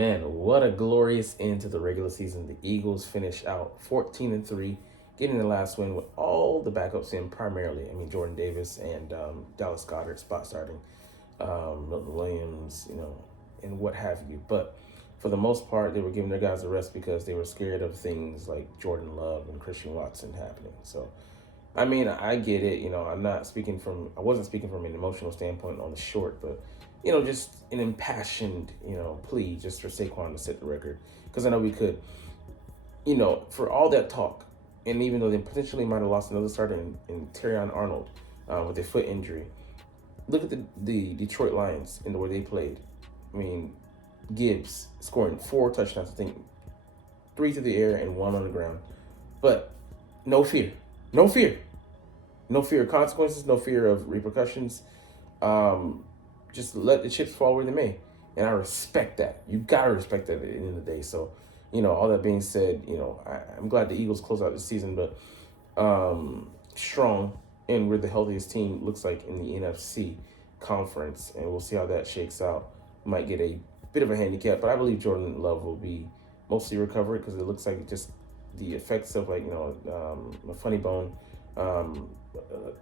Man, what a glorious end to the regular season. The Eagles finish out 14-3, getting the last win with all the backups in primarily. I mean, Jordan Davis and Dallas Goedert spot starting, Milton Williams, and what have you. But for the most part, they were giving their guys a rest because they were scared of things like Jordan Love and Christian Watson happening. So, I mean, I get it. I wasn't speaking from an emotional standpoint on the short, but, just an impassioned, plea just for Saquon to set the record. Because I know we could, for all that talk, and even though they potentially might have lost another starter in Terrion Arnold with a foot injury, look at the Detroit Lions and the way they played. I mean, Gibbs scoring 4 touchdowns, I think 3 through the air and 1 on the ground. But no fear. No fear. No fear of consequences, no fear of repercussions. Just let the chips fall where they may. And I respect that. You got to respect that at the end of the day. So, all that being said, I'm glad the Eagles close out the season, but strong, and we're the healthiest team, looks like, in the NFC conference. And we'll see how that shakes out. We might get a bit of a handicap, but I believe Jordan Love will be mostly recovered because it looks like just the effects of a funny bone, a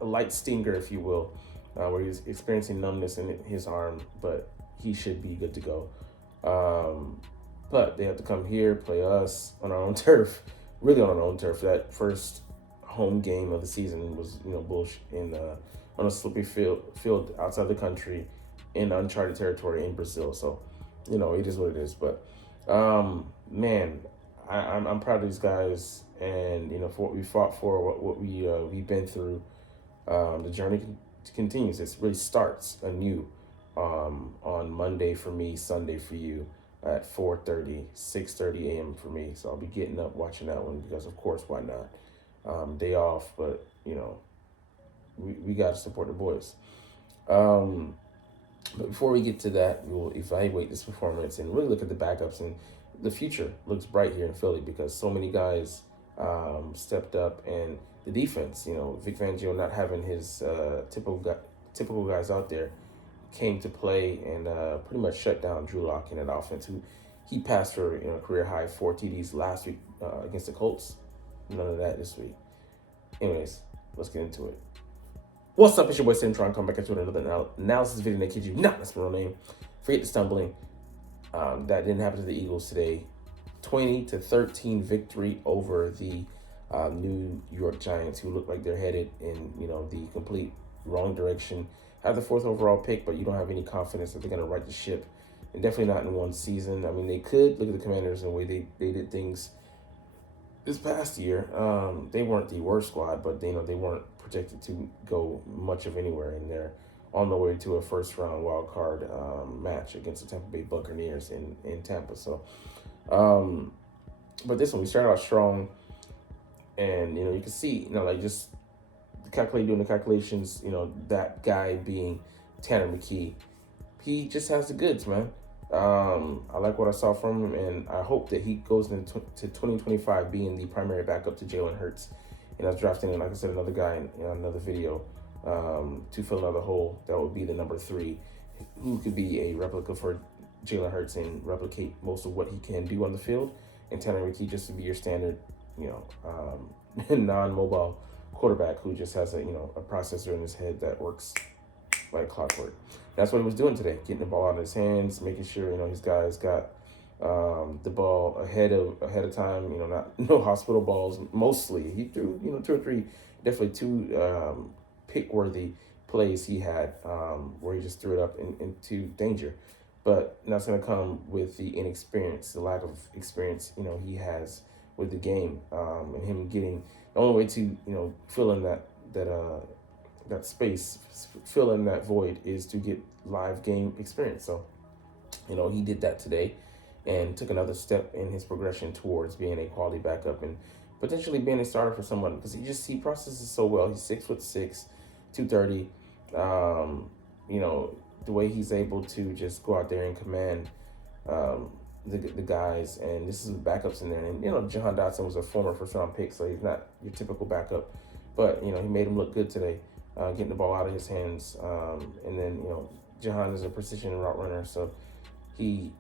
light stinger, if you will, where he's experiencing numbness in his arm, but he should be good to go. But they have to come here, play us on our own turf, really on our own turf. That first home game of the season was, bullshit on a slippery field outside the country in uncharted territory in Brazil. So, it is what it is. But, man, I'm proud of these guys, and for what we fought for, what we've been through. The journey continues. It really starts anew on Monday for me, Sunday for you at 4:30, 6:30 a.m. for me. So I'll be getting up watching that one because, of course, why not? Day off, but we got to support the boys. But before we get to that, we'll evaluate this performance and really look at the backups. And the future looks bright here in Philly because so many guys stepped up, and the defense, Vic Fangio not having his typical guys out there, came to play and pretty much shut down Drew Lock in that offense. He passed for career high 4 TDs last week against the Colts. None of that this week. Anyways, let's get into it. What's up? It's your boy Cintron. Come back at you with another analysis video that kid you not. That's my real name. Forget the stumbling. That didn't happen to the Eagles today. 20-13 victory over the New York Giants, who look like they're headed in the complete wrong direction. Have the 4th overall pick, but you don't have any confidence that they're going to right the ship, and definitely not in one season. I mean, they could look at the Commanders and the way they did things this past year. They weren't the worst squad, but they weren't projected to go much of anywhere, and they're on the way to a first-round wild card match against the Tampa Bay Buccaneers in Tampa. So, but this one, we started out strong, and you can see, just doing the calculations. That guy being Tanner McKee, he just has the goods, man. I like what I saw from him, and I hope that he goes into 2025 being the primary backup to Jalen Hurts. And I was drafting in, like I said, another guy in another video to fill another hole. That would be the number 3, who could be a replica for Jalen Hurts and replicate most of what he can do on the field. And Tanner McKee just to be your standard, non-mobile quarterback who just has a processor in his head that works like clockwork. That's what he was doing today, getting the ball out of his hands, making sure his guys got the ball ahead of time. No hospital balls. Mostly he threw 2 or 3, definitely 2 pick-worthy plays he had where he just threw it up into danger. But that's going to come with the inexperience, the lack of experience he has with the game, and him getting the only way to fill in that space, fill in that void, is to get live game experience. So, he did that today and took another step in his progression towards being a quality backup and potentially being a starter for someone, because he processes so well. He's 6'6", 230. The way he's able to just go out there and command the guys, and this is backups in there. And Jahan Dotson was a former first-round pick, so he's not your typical backup, but he made him look good today. Getting the ball out of his hands. And then, Jahan is a precision route runner, so he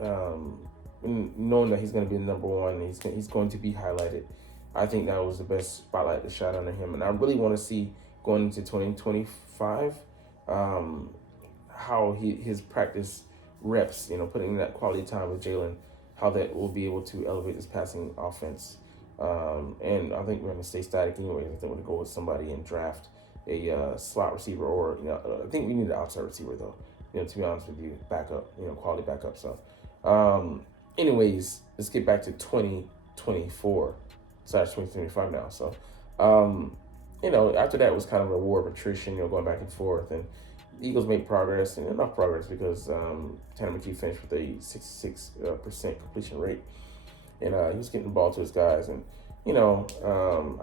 knowing that he's going to be the number one, and he's going to be highlighted. I think that was the best spotlight to shine on him, and I really want to see going into 2025 how his practice reps, putting in that quality time with Jalen, how that will be able to elevate his passing offense. And I think we're going to stay static anyways. I think we're going to go with somebody and draft a slot receiver, or I think we need an outside receiver though. To be honest with you, backup, quality backup. So, anyways, let's get back to 2024/2025 now. So, after that was kind of a war of attrition, going back and forth, and the Eagles made progress, and enough progress because Tanner McKee finished with a 66% completion rate, and he was getting the ball to his guys, and our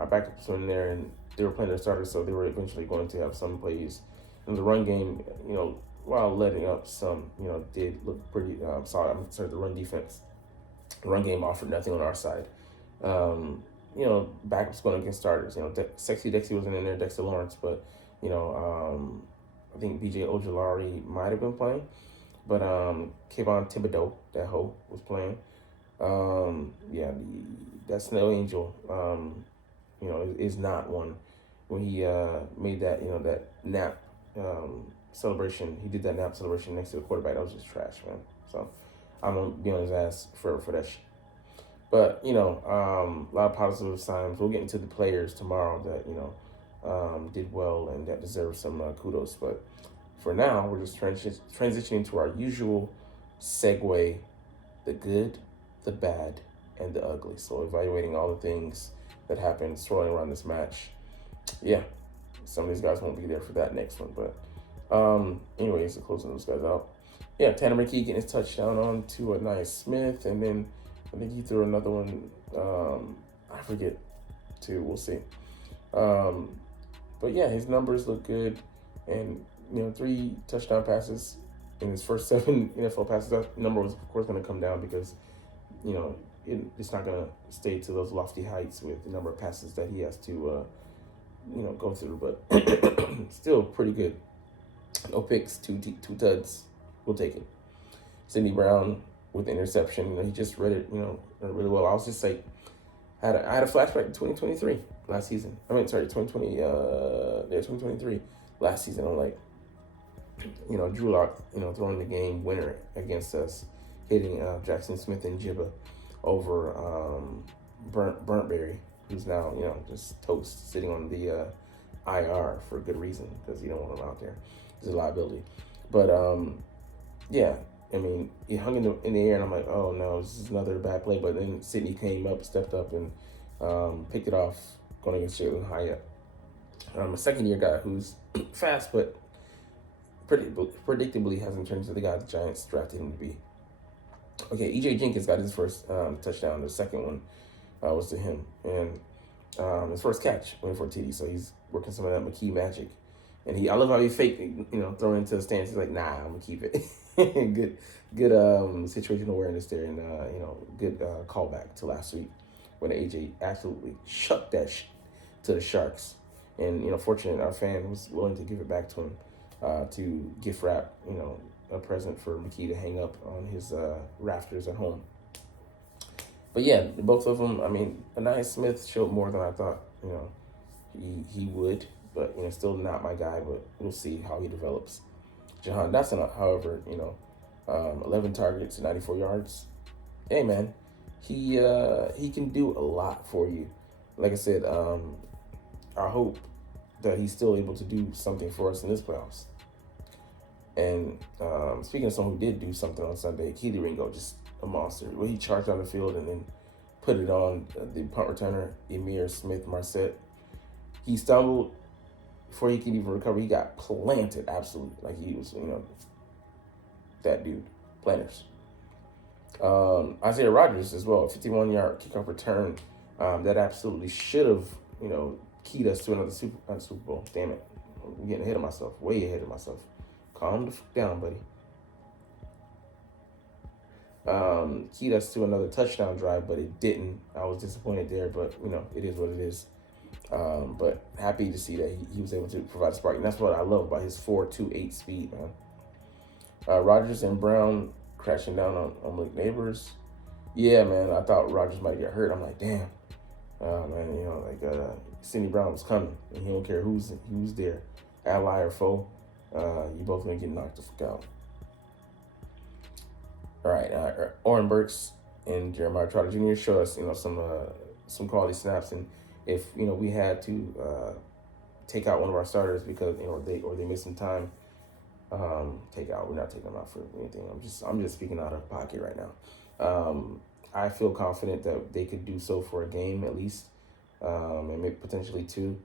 backups were in there, and they were playing their starters, so they were eventually going to have some plays. And the run game, while letting up some, did look pretty solid. I'm sorry, the run defense, run game offered nothing on our side. Backups going against starters. Sexy Dexy wasn't in there, Dexter Lawrence, but I think B.J. Ojolari might have been playing, but Kayvon Thibodeau, that hoe, was playing. That Snow Angel, is not one. When he made that, that nap celebration, he did that nap celebration next to the quarterback. That was just trash, man. So I'm gonna be on his ass for that shit. But a lot of positive signs. We'll get into the players tomorrow that did well and that deserve some kudos. But for now, we're just transitioning to our usual segue: the good, the bad, and the ugly. So evaluating all the things that happened swirling around this match. Yeah, some of these guys won't be there for that next one, but anyways, closing those guys out. Yeah, Tanner McKee getting his touchdown on to Anaya Smith, and then I think he threw another one. I forget too. We'll see. But yeah, his numbers look good, and 3 touchdown passes in his first 7 NFL passes. That number was of course going to come down because it's not going to stay to those lofty heights with the number of passes that he has to go through, but still pretty good. No picks, two tuds. We'll take it. Sidney Brown with the interception. He just read it, really well. I was just like, I had a flashback to 2023 last season. 2023 last season. I'm like, Drew Lock, throwing the game winner against us, hitting Jackson Smith and Jibba over Burntberry, who's now, just toast, sitting on the IR for a good reason, because you don't want him out there. He's a liability. But, he hung in the air, and I'm like, oh, no, this is another bad play. But then Sidney stepped up, and picked it off going against Jalen Hyatt. A second-year guy who's fast, but predictably hasn't turned into the guy the Giants drafted him to be. Okay, E.J. Jenkins got his first touchdown. The second one was to him. And his first catch went for a TD, so he's working some of that McKee magic. And I love how he faked, throwing into the stands. He's like, nah, I'm going to keep it. Good situational awareness there, and, good callback to last week when AJ absolutely shucked that to the Sharks. And, fortunate our fan was willing to give it back to him to gift wrap, a present for McKee to hang up on his rafters at home. But yeah, both of them, Anaya Smith showed more than I thought, he would, but, still not my guy, but we'll see how he develops. Jahan Dotson, however, 11 targets, 94 yards. Hey, man, he can do a lot for you. Like I said, I hope that he's still able to do something for us in this playoffs. And speaking of someone who did do something on Sunday, Keely Ringo, just a monster. Where he charged on the field and then put it on the punt returner, Emir Smith-Marset. He stumbled before he could even recover. He got planted, absolutely. Like he was, that dude. Planters. Isaiah Rodgers as well, 51-yard kickoff return. That absolutely should have, keyed us to another Super Bowl. Damn it. I'm getting ahead of myself, way ahead of myself. Calm the fuck down, buddy. Keyed us to another touchdown drive, but it didn't. I was disappointed there, but, it is what it is. But happy to see that he was able to provide a spark. And that's what I love about his 4.28 speed, man. Rodgers and Brown crashing down on Malik Neighbors. Yeah, man, I thought Rodgers might get hurt. I'm like, damn. Man, you know, like Sidney Brown was coming, and he don't care who's there, ally or foe. You both may get knocked the fuck out. All right, Oren Burks and Jeremiah Trotter Jr. show us, you know, some quality snaps, and if you know we had to take out one of our starters because you know they missed some time, take out. We're not taking them out for anything. I'm just speaking out of pocket right now. I feel confident that they could do so for a game at least, and maybe potentially two,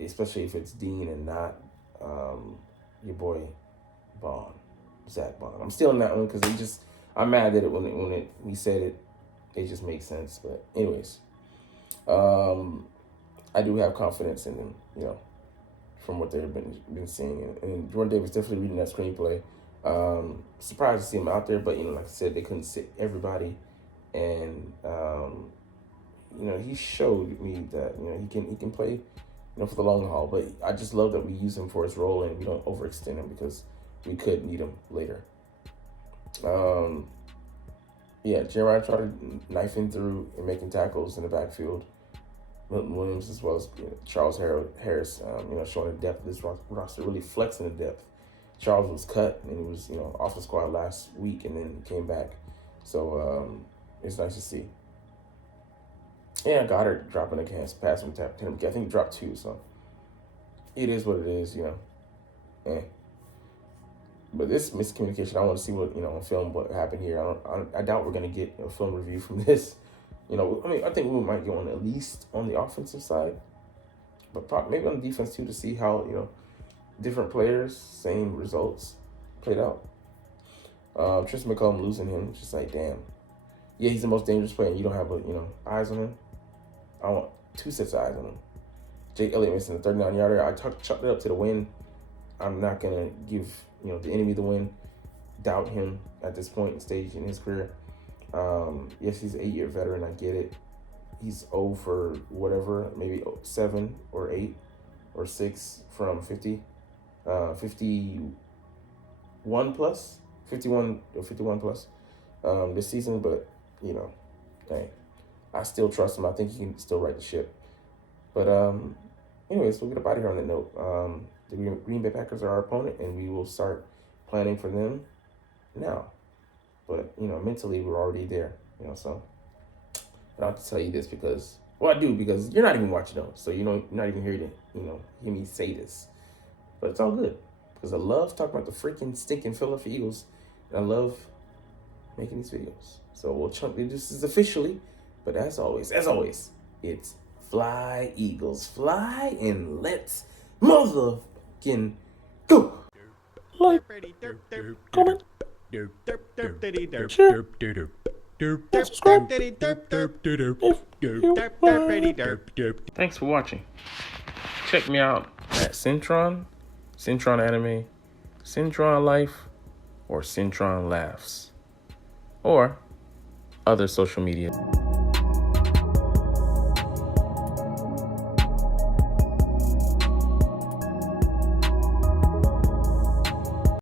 especially if it's Dean and not your boy Zach Bond. I'm still in that one because I'm mad that we said it, it just makes sense. But anyways, I do have confidence in them, you know, from what they've been seeing. And Jordan Davis definitely reading that screenplay. Surprised to see him out there, but you know, like I said, they couldn't sit everybody. And you know, he showed me that you know he can play, you know, for the long haul. But I just love that we use him for his role and we don't overextend him because we could need him later. Yeah, Jeremiah Trotter knifing through and making tackles in the backfield. Milton Williams as well as Charles Harris, you know, showing the depth of this roster, really flexing the depth. Charles was cut and he was, you know, off the squad last week and then came back. So it's nice to see. Yeah, Goddard dropping a pass from I think he dropped 2, so it is what it is, you know. But this miscommunication, I want to see what, you know, on film, what happened here. I doubt we're going to get a film review from this. You know, I mean, I think we might go on at least on the offensive side, but probably maybe on the defense too, to see how, you know, different players, same results played out. Tristan McCollum losing him, just like, damn. Yeah, he's the most dangerous player, and you don't have, eyes on him. I want 2 sets of eyes on him. Jake Elliott missing a 39-yarder. I chalked it up to the win. I'm not going to give, you know, the enemy the win, doubt him at this point in stage in his career. Yes, he's an 8-year veteran. I get it. He's 0 for whatever, maybe 7 or 8 or 6 from 50. 51 plus this season, but you know, hey, I still trust him. I think he can still right the ship. But anyways, we'll get up out of here on that note. The Green Bay Packers are our opponent, and we will start planning for them now. But you know, mentally we're already there. You know, so I don't have to tell you this because, well, I do because you're not even watching though, so you know, you're not even here to hear me say this. But it's all good because I love talking about the freaking stinking Philadelphia Eagles, and I love making these videos. So we'll chunk this is officially, but as always, it's fly Eagles, fly, and let's motherfucking go. Like, comment, share, subscribe. Thanks for watching. Check me out at Cintron Anime, Cintron Life, or Cintron Laughs, or other social media.